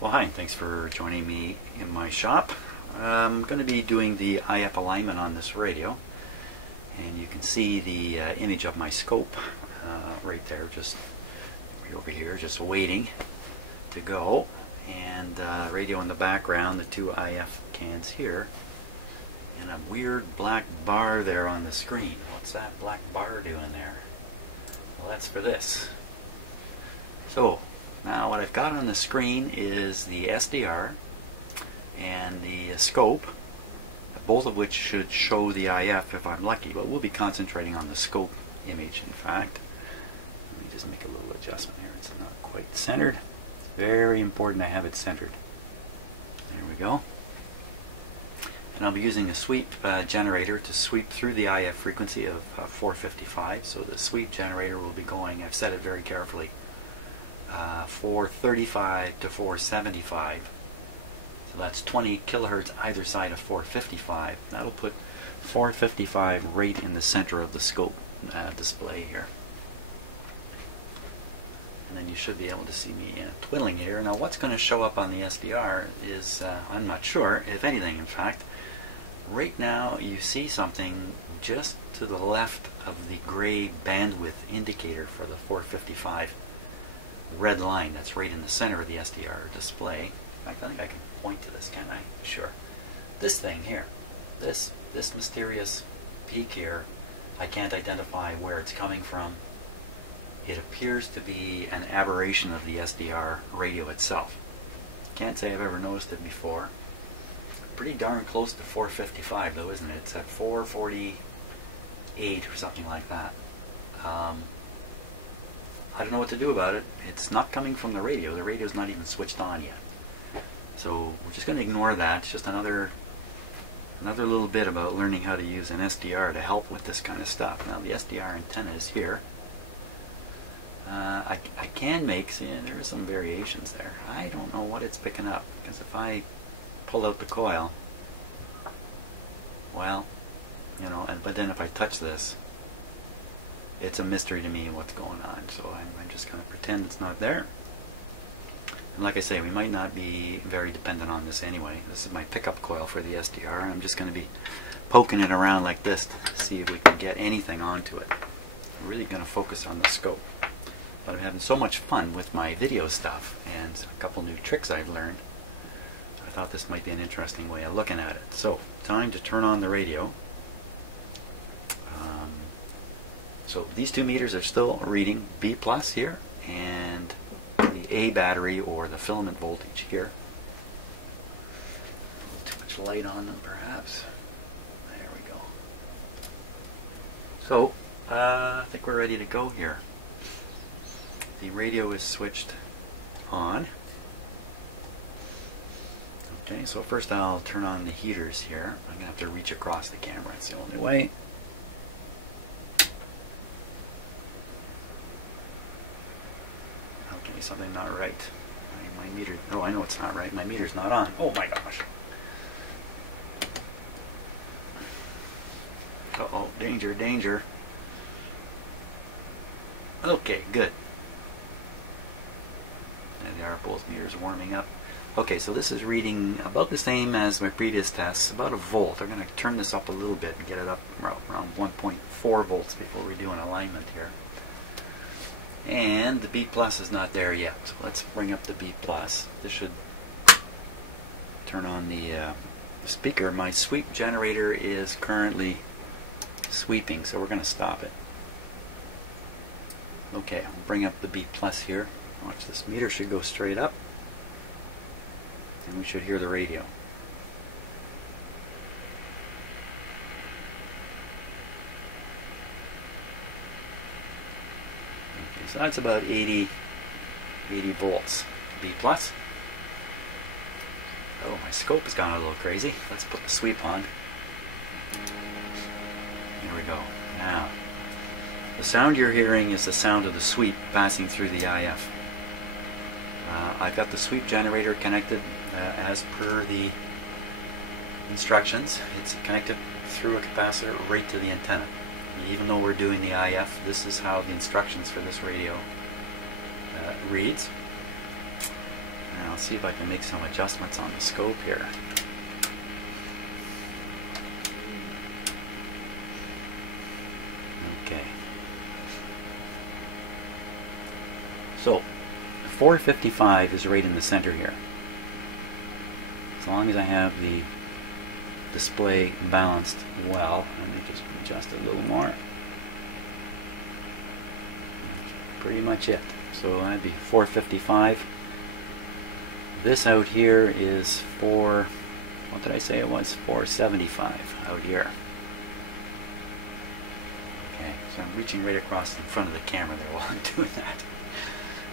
Well, hi, thanks for joining me in my shop. I'm going to be doing the IF alignment on this radio, and you can see the image of my scope right there, just over here, just waiting to go, and radio in the background, the two IF cans here, and a weird black bar there on the screen. What's that black bar doing there? Well, that's for this. So now what I've got on the screen is the SDR and the scope, both of which should show the IF if I'm lucky, but we'll be concentrating on the scope image, in fact. Let me just make a little adjustment here. It's not quite centered. It's very important I have it centered. There we go. And I'll be using a sweep generator to sweep through the IF frequency of 455. So the sweep generator will be going, I've set it very carefully, 435 to 475. So that's 20 kilohertz either side of 455. That'll put 455 right in the center of the scope display here. And then you should be able to see me twiddling here. Now what's going to show up on the SDR is, I'm not sure, if anything in fact. Right now you see something just to the left of the gray bandwidth indicator for the 455 red line that's right in the center of the SDR display. In fact, I think I can point to this, can't I? Sure. This thing here, this mysterious peak here, I can't identify where it's coming from. It appears to be an aberration of the SDR radio itself. Can't say I've ever noticed it before. Pretty darn close to 455 though, isn't it? It's at 448 or something like that. I don't know what to do about it. It's not coming from the radio. The radio's not even switched on yet. So we're just going to ignore that. It's just another little bit about learning how to use an SDR to help with this kind of stuff. Now the SDR antenna is here. I can make, see, there are some variations there. I don't know what it's picking up, because if I pull out the coil, well, you know, but then if I touch this, it's a mystery to me what's going on. So I'm just going to pretend it's not there. And like I say, we might not be very dependent on this anyway. This is my pickup coil for the SDR, and I'm just going to be poking it around like this to see if we can get anything onto it. I'm really going to focus on the scope. But I'm having so much fun with my video stuff and a couple new tricks I've learned. I thought this might be an interesting way of looking at it. So, time to turn on the radio. So these two meters are still reading B plus here, and the A battery or the filament voltage here. A little too much light on them perhaps. There we go. So I think we're ready to go here. The radio is switched on. Okay, so first I'll turn on the heaters here. I'm going to have to reach across the camera. It's the only way. Okay, something not right. My meter, oh, I know it's not right. My meter's not on. Oh my gosh. Uh-oh, danger, danger. Okay, good. And the both meters warming up. Okay, so this is reading about the same as my previous tests, about a volt. I'm going to turn this up a little bit and get it up around 1.4 volts before we do an alignment here. And the B plus is not there yet, so let's bring up the B plus. This should turn on the speaker. My sweep generator is currently sweeping, so we're going to stop it. Okay, I'll bring up the B plus here. Watch, this meter should go straight up, and we should hear the radio. Okay, so that's about 80 volts. B plus. Oh, my scope has gone a little crazy. Let's put the sweep on. Here we go. Now, the sound you're hearing is the sound of the sweep passing through the IF. I've got the sweep generator connected as per the instructions. It's connected through a capacitor right to the antenna. Even though we're doing the IF, this is how the instructions for this radio reads. Now, I'll see if I can make some adjustments on the scope here. Okay. So, 455 is right in the center here. As long as I have the display balanced well, let me just adjust it a little more. That's pretty much it. So that'd be 455. This out here is what did I say it was? 475 out here. Okay, so I'm reaching right across in front of the camera there while I'm doing that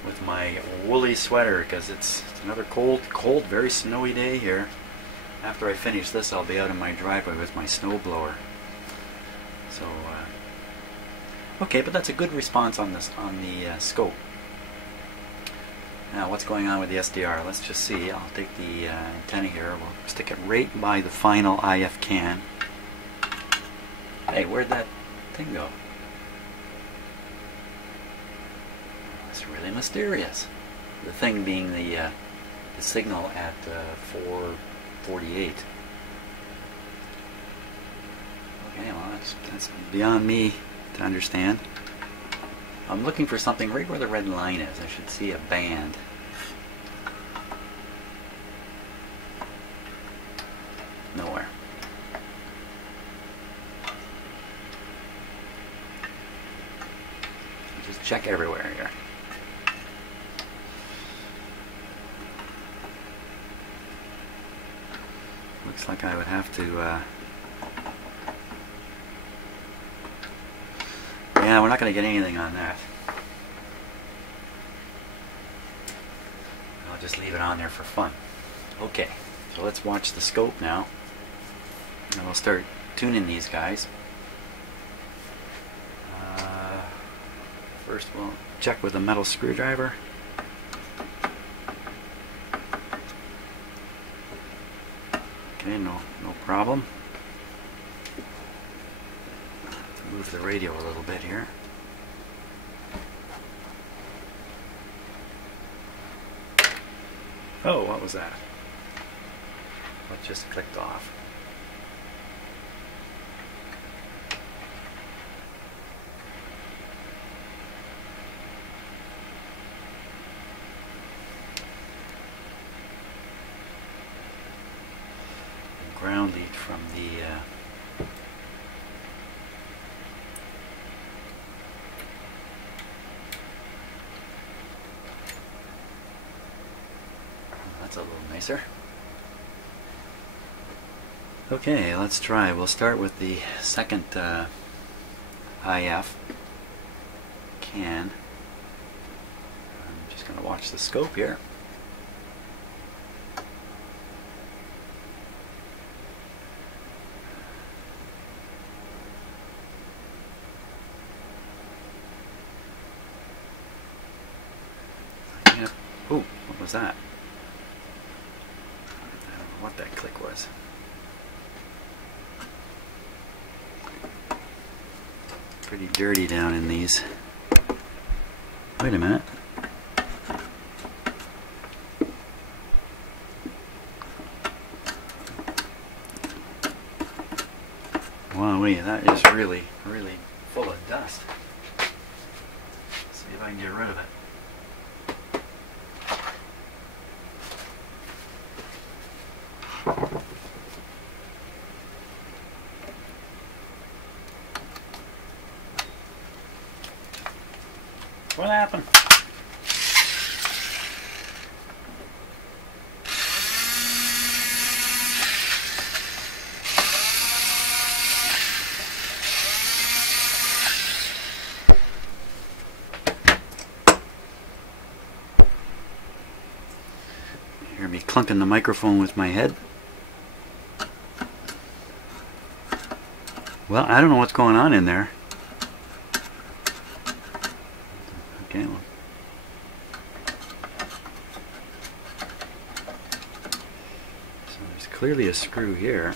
with my woolly sweater, because it's another cold, very snowy day here. After I finish this, I'll be out in my driveway with my snow blower. So, okay, but that's a good response on this the scope. Now, what's going on with the SDR? Let's just see. I'll take the antenna here. We'll stick it right by the final IF can. Hey, where'd that thing go? It's really mysterious. The thing being the signal at 448. Okay, well, that's beyond me to understand. I'm looking for something right where the red line is. I should see a band. Nowhere. Just check everywhere here. Looks like I would have to yeah, we're not going to get anything on that. I'll just leave it on there for fun. Okay, so let's watch the scope now. And we'll start tuning these guys. First we'll check with a metal screwdriver. Okay, no problem. Move the radio a little bit here. Oh, what was that? What just clicked off? Ground lead from the that's a little nicer. Okay, let's try. We'll start with the second IF can. I'm just going to watch the scope here. Oh, what was that? I don't know what that click was. Pretty dirty down in these. Wait a minute. Wow, that is really full of dust. Let's see if I can get rid of it. What happened? You hear me clunking the microphone with my head? Well, I don't know what's going on in there. Okay, well. So there's clearly a screw here.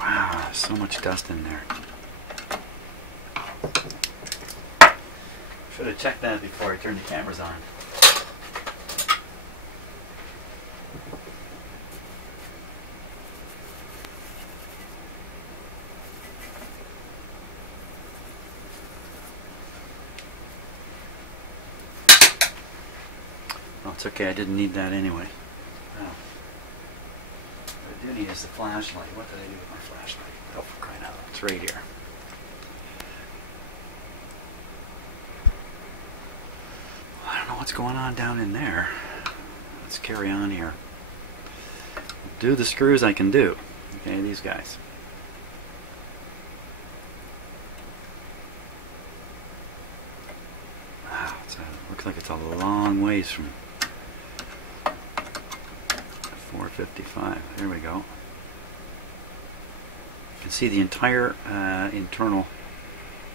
Wow, there's so much dust in there. Should have checked that before I turned the cameras on. Oh, it's okay, I didn't need that anyway. Oh. What I do need is the flashlight. What did I do with my flashlight? Oh, for crying out loud. It's right here. I don't know what's going on down in there. Let's carry on here. Do the screws I can do. Okay, these guys. Wow, looks like it's a long ways from 455. There we go. You can see the entire internal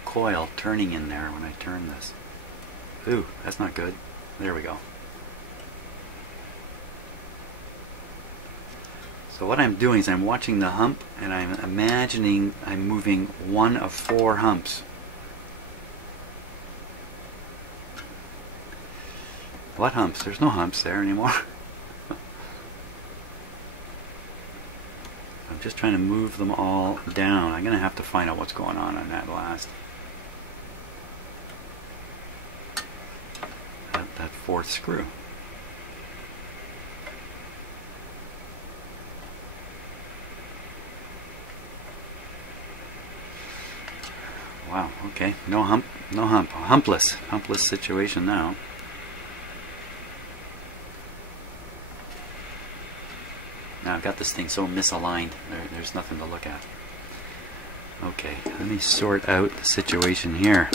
coil turning in there when I turn this. Ooh, that's not good. There we go. So what I'm doing is I'm watching the hump and I'm imagining I'm moving one of 4 humps. What humps? There's no humps there anymore. I'm just trying to move them all down. I'm going to have to find out what's going on that last. That 4th screw. Wow, okay, no hump, no hump. Humpless situation now. Now I've got this thing so misaligned, there's nothing to look at. Okay, let me sort out the situation here.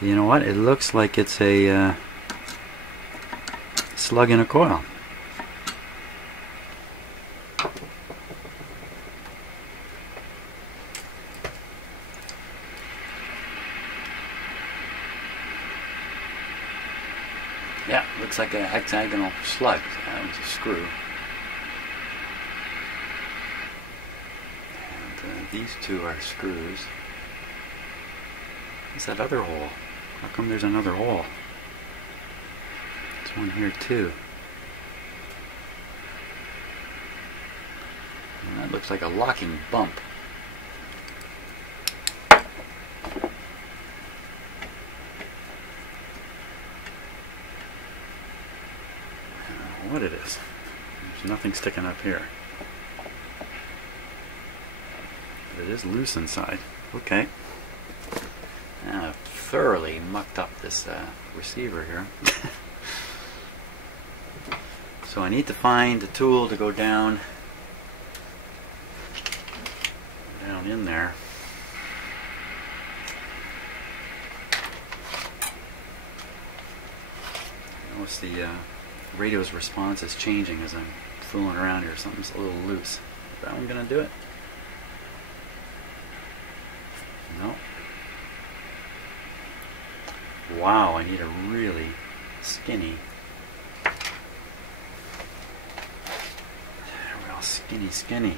You know what, it looks like it's a slug in a coil. Yeah, looks like a hexagonal slug. That was a screw. And these 2 are screws. What's that other hole? How come there's another hole? There's one here too. And that looks like a locking bump. What it is. There's nothing sticking up here. But it is loose inside. Okay. I've thoroughly mucked up this receiver here. So I need to find a tool to go down in there. Notice the radio's response is changing as I'm fooling around here. Something's a little loose. Is that one gonna do it? No. Wow, I need a really skinny. Real skinny.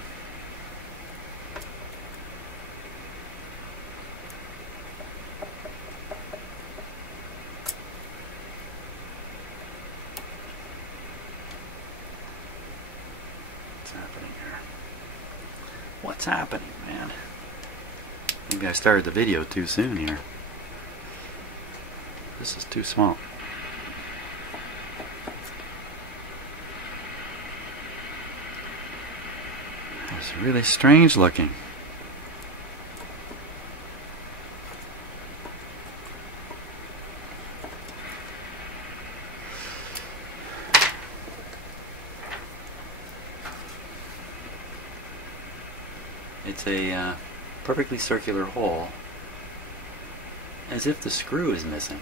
What's happening, man? Maybe I started the video too soon here. This is too small. It's really strange looking. It's a perfectly circular hole, as if the screw is missing.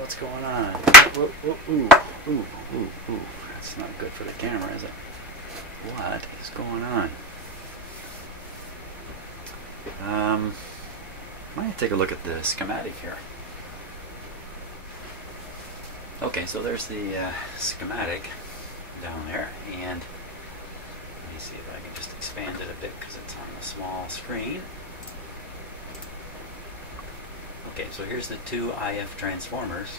What's going on? Whoa, ooh. That's not good for the camera, is it? What is going on? Might take a look at the schematic here. Okay, so there's the schematic down there, and let me see if I can just expand it a bit because it's on a small screen. Okay, so here's the 2 IF transformers.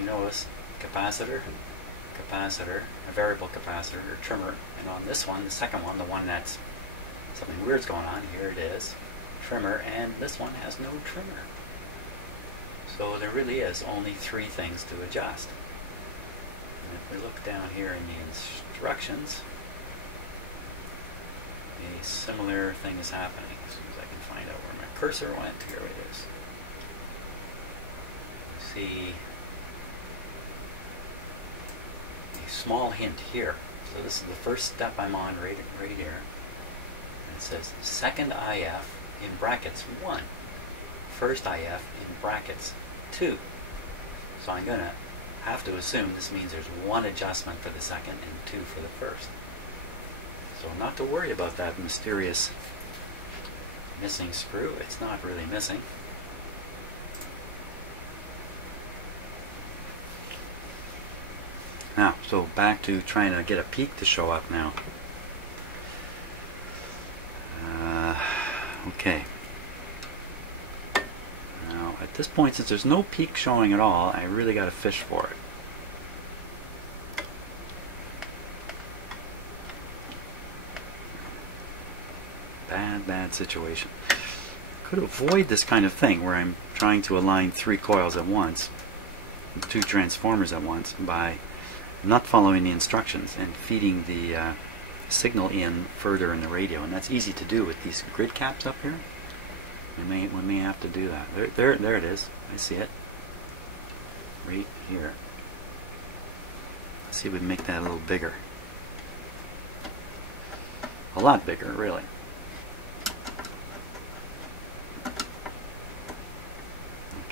You notice capacitor, capacitor, a variable capacitor or trimmer, and on this one, the second one, the one that's something weird's going on, here it is, trimmer, and this one has no trimmer. So there really is only three things to adjust. And if we look down here in the instructions, a similar thing is happening. As soon as I can find out where my cursor went, here it is. See a small hint here. So this is the first step I'm on right here. And it says second IF in brackets 1, first IF in brackets 2. So I'm going to have to assume this means there's one adjustment for the second and two for the first. So not to worry about that mysterious missing screw. It's not really missing. Now, so back to trying to get a peak to show up now. Okay. Now, at this point, since there's no peak showing at all, I really got to fish for it. Bad situation. Could avoid this kind of thing where I'm trying to align 3 coils at once, 2 transformers at once, by not following the instructions and feeding the signal in further in the radio, and that's easy to do with these grid caps up here. We may have to do that. There it is. I see it right here. Let's see if we can make that a little bigger. A lot bigger, really.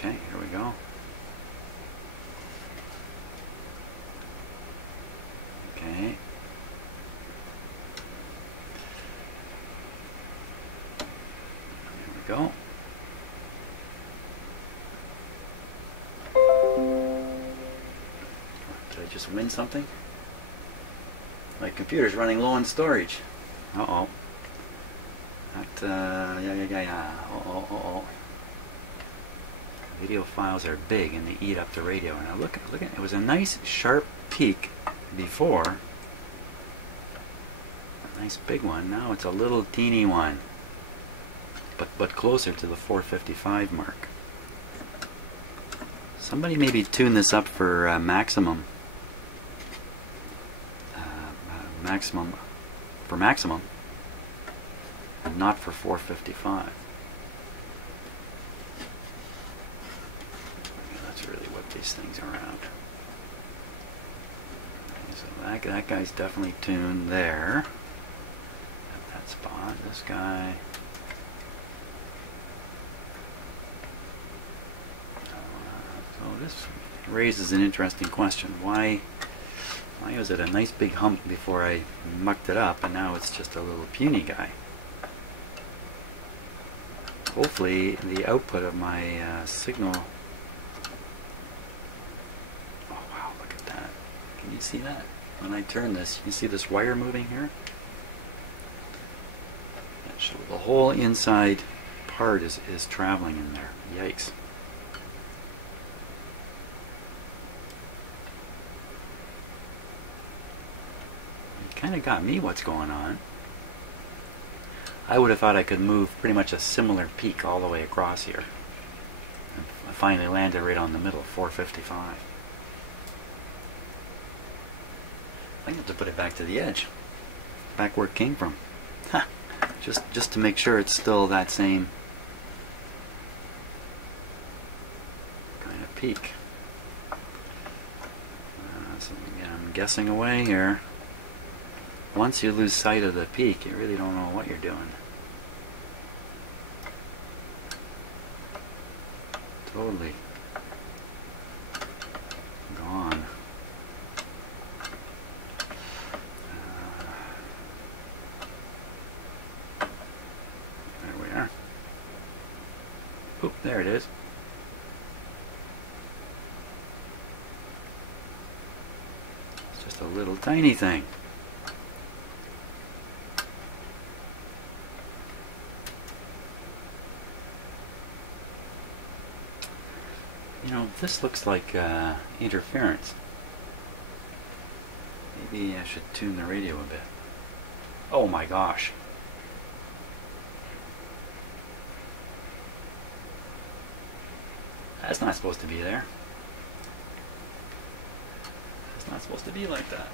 Okay, here we go. Okay. There we go. Did I just win something? My computer's running low on storage. Uh-oh. Yeah. Uh-oh. Video files are big and they eat up the radio. Now look at it. Was a nice sharp peak before. A nice big one. Now it's a little teeny one. But closer to the 455 mark. Somebody maybe tune this up for maximum. Maximum. And not for 455. These things around. So that guy's definitely tuned there. At that spot. This guy. So this raises an interesting question. Why was it a nice big hump before I mucked it up, and now it's just a little puny guy? Hopefully the output of my signal. Can you see that? When I turn this, you see this wire moving here? So the whole inside part is traveling in there. Yikes. It kind of got me what's going on. I would have thought I could move pretty much a similar peak all the way across here. And I finally landed right on the middle, 455. I have to put it back to the edge, back where it came from. Huh. Just to make sure it's still that same kind of peak. So again, I'm guessing away here. Once you lose sight of the peak, you really don't know what you're doing. Totally gone. Oop, there it is. It's just a little tiny thing. You know, this looks like interference. Maybe I should tune the radio a bit. Oh my gosh. That's not supposed to be there. It's not supposed to be like that.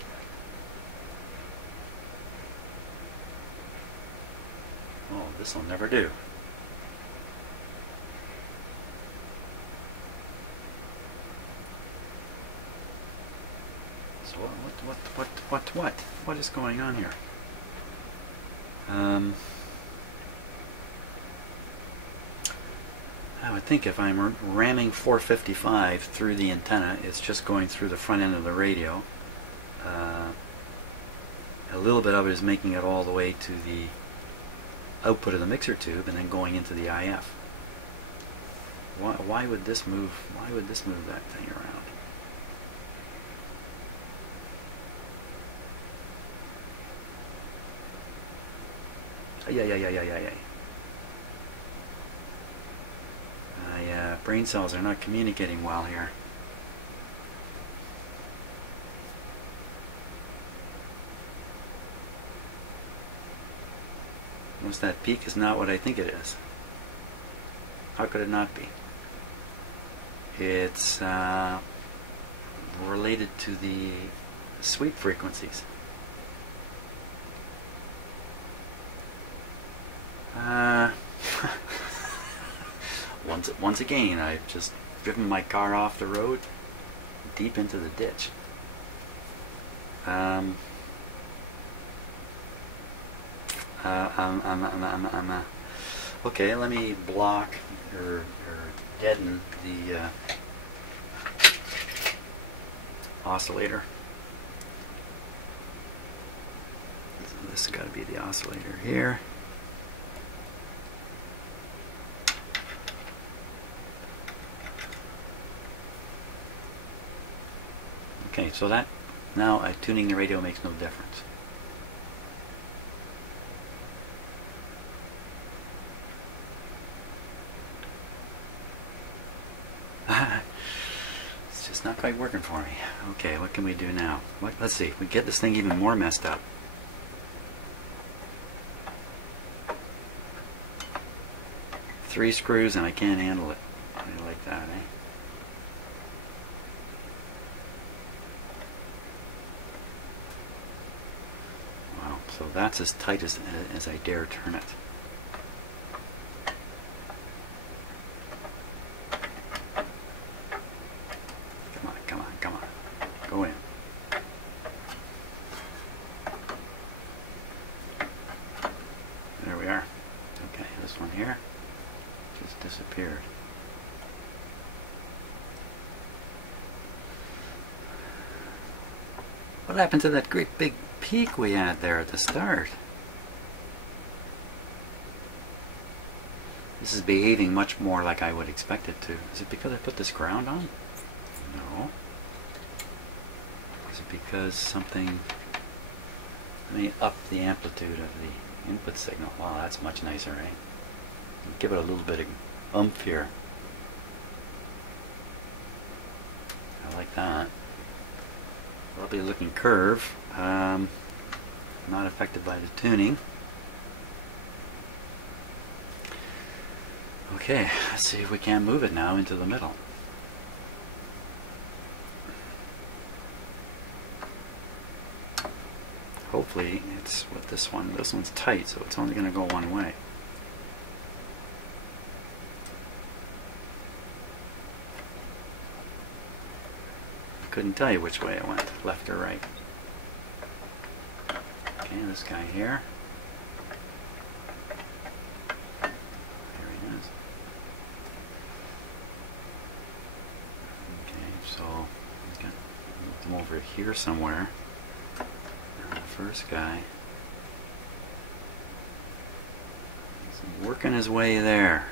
Oh, this will never do. So what is going on here? I would think if I'm ramming 455 through the antenna, it's just going through the front end of the radio. A little bit of it is making it all the way to the output of the mixer tube and then going into the IF. Why would this move? Why would this move that thing around? Yeah. My brain cells are not communicating well here. Notice that peak is not what I think it is. How could it not be? It's related to the sweep frequencies. Once again, I've just driven my car off the road deep into the ditch. Okay, let me block or deaden the oscillator. So this has got to be the oscillator here. Okay, so that now tuning the radio makes no difference. It's just not quite working for me. Okay, what can we do now? Let's see, we get this thing even more messed up. Three screws and I can't handle it. I like that, eh? Wow, so that's as tight as I dare turn it. Come on. Go in. There we are. Okay, this one here just disappeared. What happened to that great big peak we had there at the start? This is behaving much more like I would expect it to. Is it because I put this ground on? No. Is it because something... Let me up the amplitude of the input signal. Wow, that's much nicer, right? Give it a little bit of oomph here. I like that. Lovely looking curve. Not affected by the tuning. Okay, let's see if we can move it now into the middle. Hopefully it's with this one. This one's tight, so it's only going to go one way. I couldn't tell you which way it went, left or right. Okay, this guy here. There he is. Okay, so I'm going to move them over here somewhere. Now the first guy is working his way there.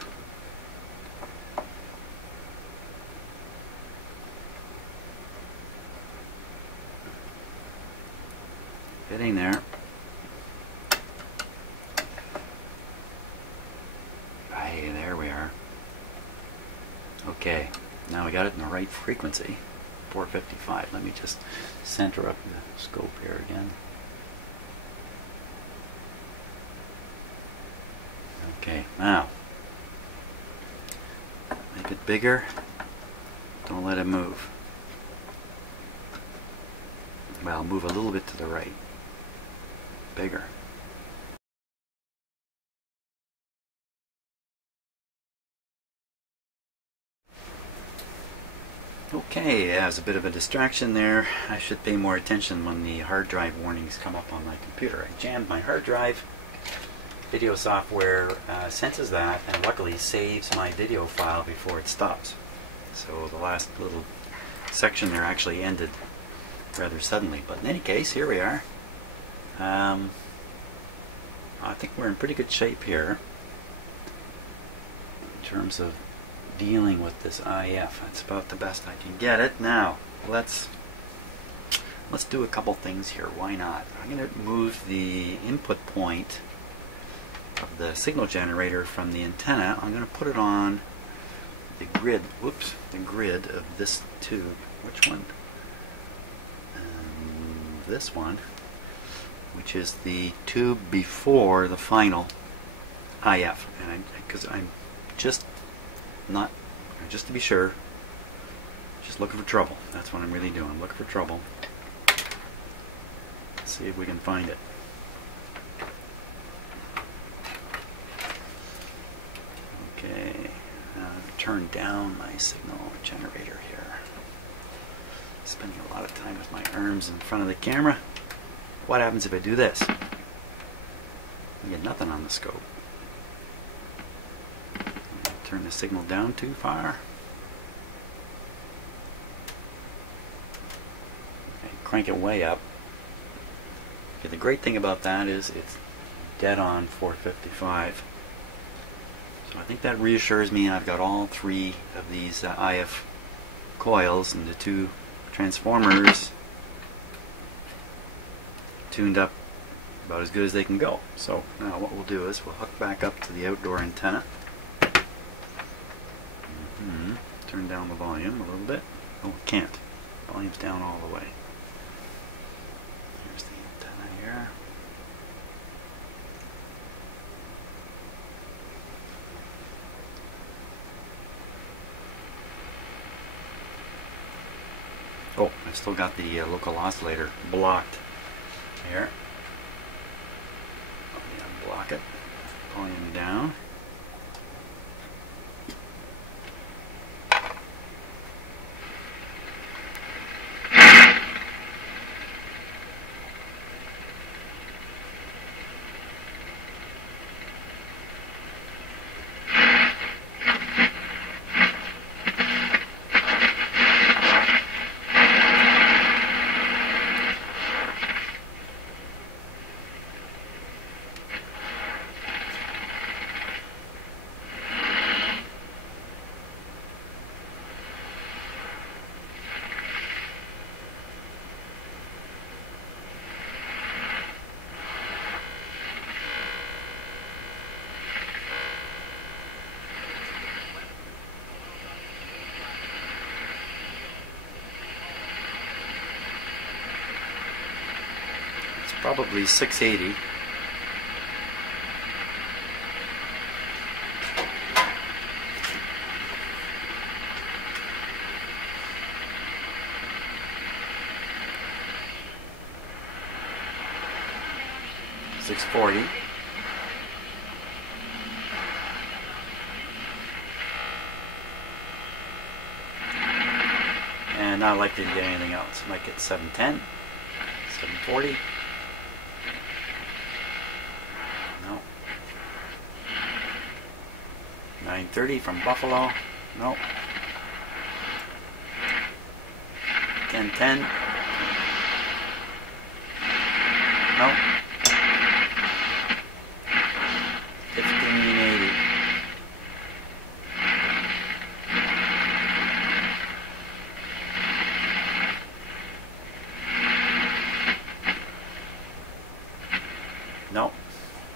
Getting there. Hey, there we are. Okay, now we got it in the right frequency. 455. Let me just center up the scope here again. Okay, now make it bigger. Don't let it move. Well, move a little bit to the right. Bigger. Okay, as a bit of a distraction there, I should pay more attention when the hard drive warnings come up on my computer. I jammed my hard drive. Video software senses that and luckily saves my video file before it stops. So the last little section there actually ended rather suddenly. But in any case, here we are. I think we're in pretty good shape here in terms of dealing with this IF. That's about the best I can get it. Now, let's do a couple things here. Why not? I'm going to move the input point of the signal generator from the antenna. I'm going to put it on the grid. Whoops, the grid of this tube. Which one? This one, which is the tube before the final IF. And because I'm just not, just to be sure, just looking for trouble. That's what I'm really doing. I'm looking for trouble. Let's see if we can find it. Okay, turn down my signal generator here. Spending a lot of time with my arms in front of the camera. What happens if I do this? I get nothing on the scope. Turn the signal down too far. Okay, crank it way up. Okay, the great thing about that is it's dead on 455. So I think that reassures me I've got all three of these IF coils and the two transformers tuned up about as good as they can go. So now what we'll do is we'll hook back up to the outdoor antenna. Turn down the volume a little bit. Oh, it can't. Volume's down all the way. Here's the antenna here. Oh, I've still got the local oscillator blocked here. Let me unblock it. Volume down. Probably 680. $640. And not likely to get anything else. Might get 710, 740. No. 930 from Buffalo. Nope. 1010. Nope. 1580. Nope.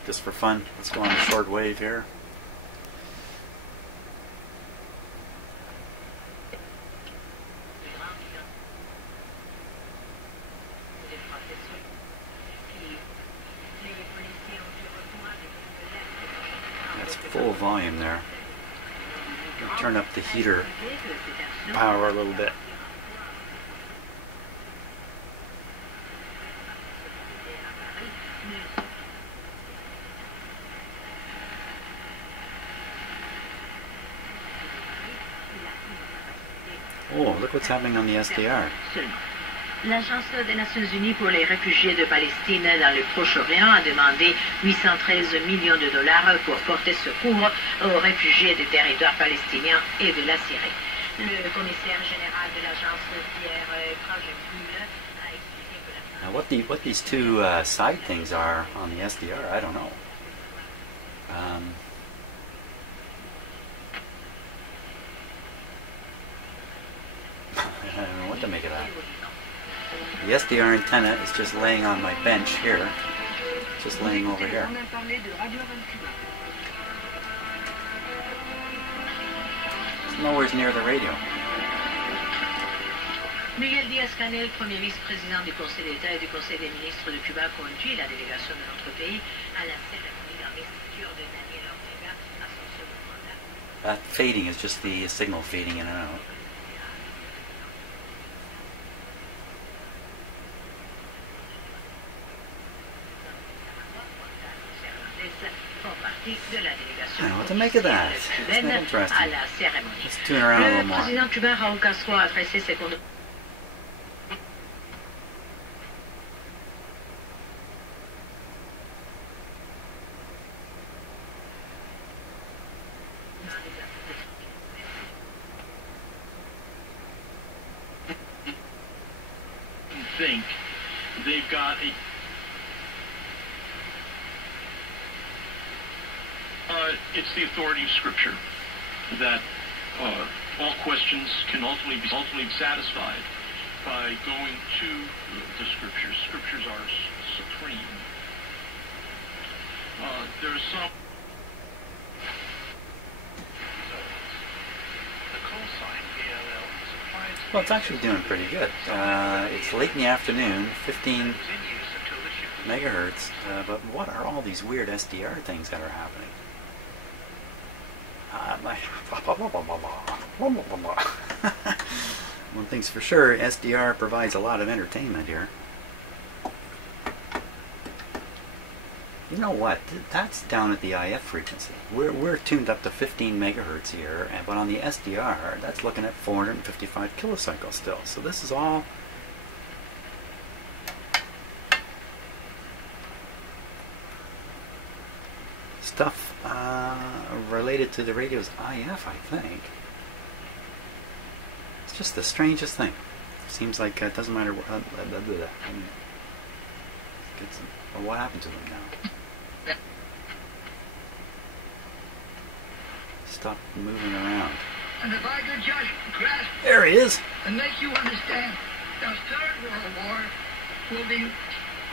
Just for fun, let's go on a shortwave here. full volume there. Turn up the heater power a little bit. Oh, look what's happening on the SDR. L'Agence des Nations Unies pour les réfugiés de Palestine dans le Proche-Orient a demandé 813 millions de dollars pour porter secours aux réfugiés des territoires palestiniens et de la Syrie. Le commissaire général de l'agence, Pierre Crosley, a expliqué que la... Now what these two side things are on the SDR, I don't know. I don't know what to make of that. The SDR antenna is just laying on my bench here, just laying over here. It's nowhere near the radio. Miguel Díaz-Canel, premier vice-président du Conseil d'État et du Conseil des ministres de Cuba, conduit la délégation de notre pays à la cérémonie d'investiture de Daniel Ortega à son second mandat. That fading is just the signal fading in and out. I don't know what to make of that. It's not interesting. Let's tune around a little more. Le président cubain Raúl Castro a adressé ses condoléances. Think they've got a it's the authority of Scripture that all questions can ultimately be satisfied by going to the Scriptures. Scriptures are supreme. There are some. Well, it's actually doing pretty good. It's late in the afternoon, 15 megahertz, but what are all these weird SDR things that are happening? One thing's for sure, SDR provides a lot of entertainment here. You know what? That's down at the IF frequency. We're tuned up to 15 megahertz here, but on the SDR, that's looking at 455 kilocycles still. So this is all stuff related to the radio's IF, I think. It's just the strangest thing. Seems like it doesn't matter what. What happened to them now? Stop moving around. And if I could just grasp there he is. And make you understand, the Third World War will be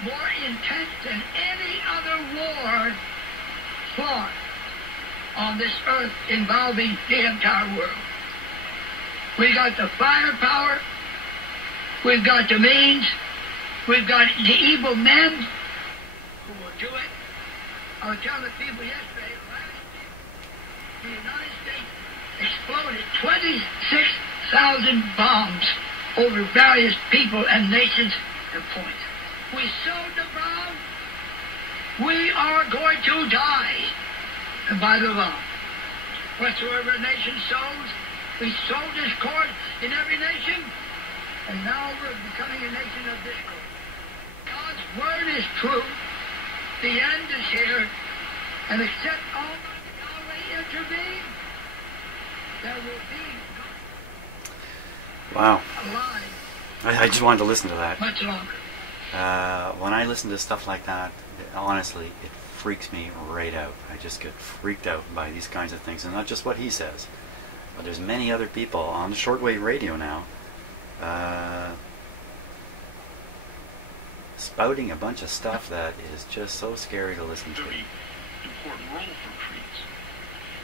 more intense than any other war fought on this earth involving the entire world. We got the firepower, we've got the means, we've got the evil men who will do it. I was telling the people yesterday, the United States exploded 26,000 bombs over various people and nations and points. We sowed the ground. We are going to die. And by the law, whatsoever a nation sows, we sow discord in every nation, and now we're becoming a nation of discord. God's word is true. The end is here, and except Almighty Yahweh intervene, there will be wow. alive I just wanted to listen to that. much longer. When I listen to stuff like that, honestly, it freaks me right out. I just get freaked out by these kinds of things, and not just what he says, but there's many other people on the shortwave radio now spouting a bunch of stuff that is just so scary to listen to. Very important role for creeds.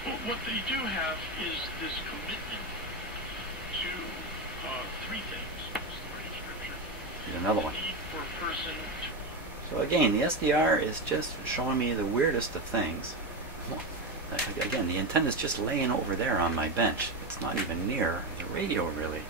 But what they do have is this commitment to three things. Scripture. Here's another one. Need for a person to So again, the SDR is just showing me the weirdest of things. Again, the antenna is just laying over there on my bench. It's not even near the radio, really.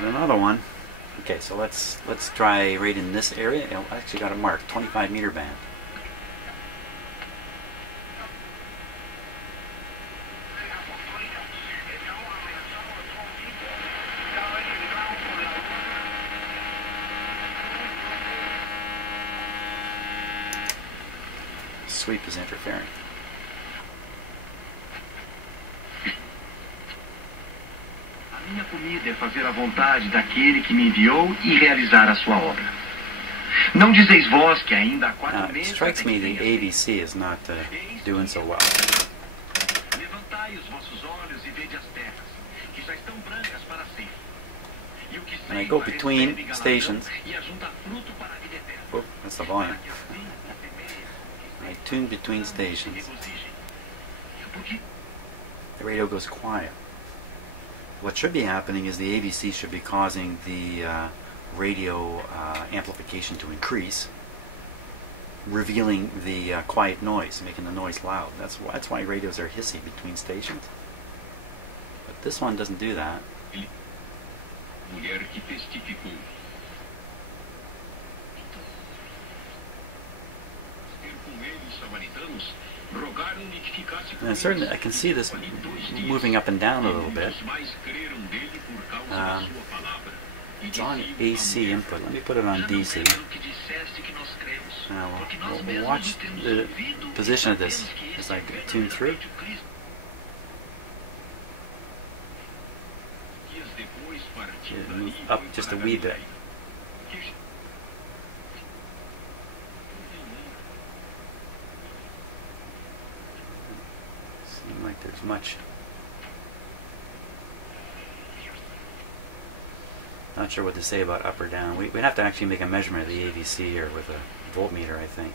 Another one. Okay, so let's try right in this area. I actually got it marked, 25 meter band. Sweep is interfering. Minha comida é fazer a vontade daquele que me enviou e realizar a sua obra. Não dizeis vós que ainda há 4 meses... It strikes me the ABC is not doing so well. Levantai os vossos olhos e vede as terras, que já estão brancas para sempre. E o que And I go between stations. Oh, that's the volume. I tune between stations. The radio goes quiet. What should be happening is the ABC should be causing the radio amplification to increase, revealing the quiet noise, making the noise loud. That's why radios are hissy between stations. But this one doesn't do that. And certainly I can see this moving up and down a little bit. It's on AC input. Let me put it on DC. Now we'll watch the position of this as I tune through. Move up just a wee bit. Seems like there's much. Not sure what to say about up or down. We'd have to actually make a measurement of the AVC here with a voltmeter, I think.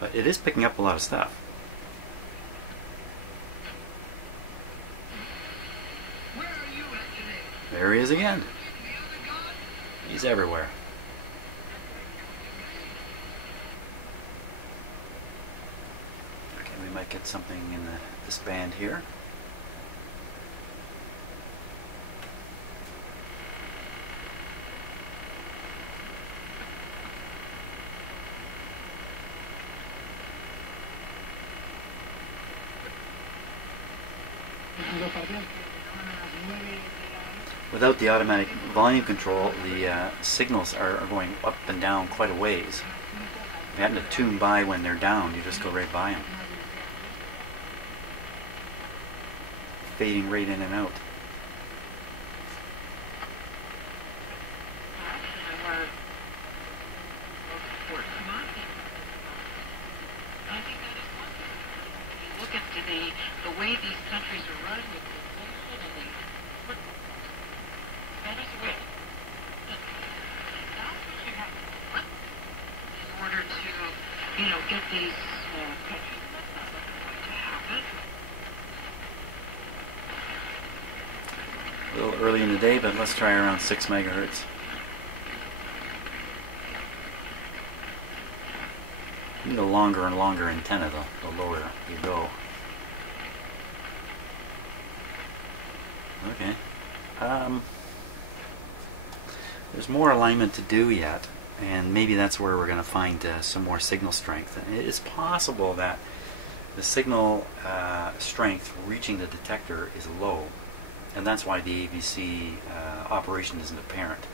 But it is picking up a lot of stuff. There he is again. He's everywhere. Okay, we might get something in this band here. Without the automatic volume control, the signals are going up and down quite a ways. If you happen to tune by when they're down, you just go right by them. Fading right in and out. Look at the way these countries are run with in order to, get these countries to happen. A little early in the day, but let's try around 6 megahertz. You need a longer and longer antenna, the lower you go. Okay. There's more alignment to do yet, and maybe that's where we're going to find some more signal strength. And it is possible that the signal strength reaching the detector is low, and that's why the AVC operation isn't apparent.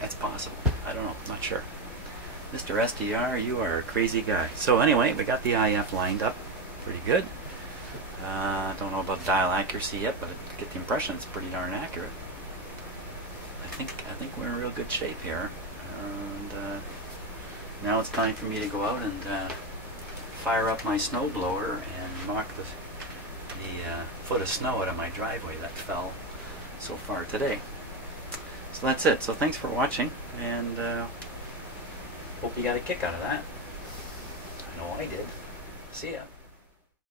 That's possible. I don't know. Not sure. Mr. SDR, you are a crazy guy. So anyway, we got the IF lined up pretty good. I don't know about dial accuracy yet, but I get the impression it's pretty darn accurate. I think we're in real good shape here. And now it's time for me to go out and fire up my snow blower and knock the foot of snow out of my driveway that fell so far today. So that's it. So thanks for watching, and hope you got a kick out of that. I know I did. See ya.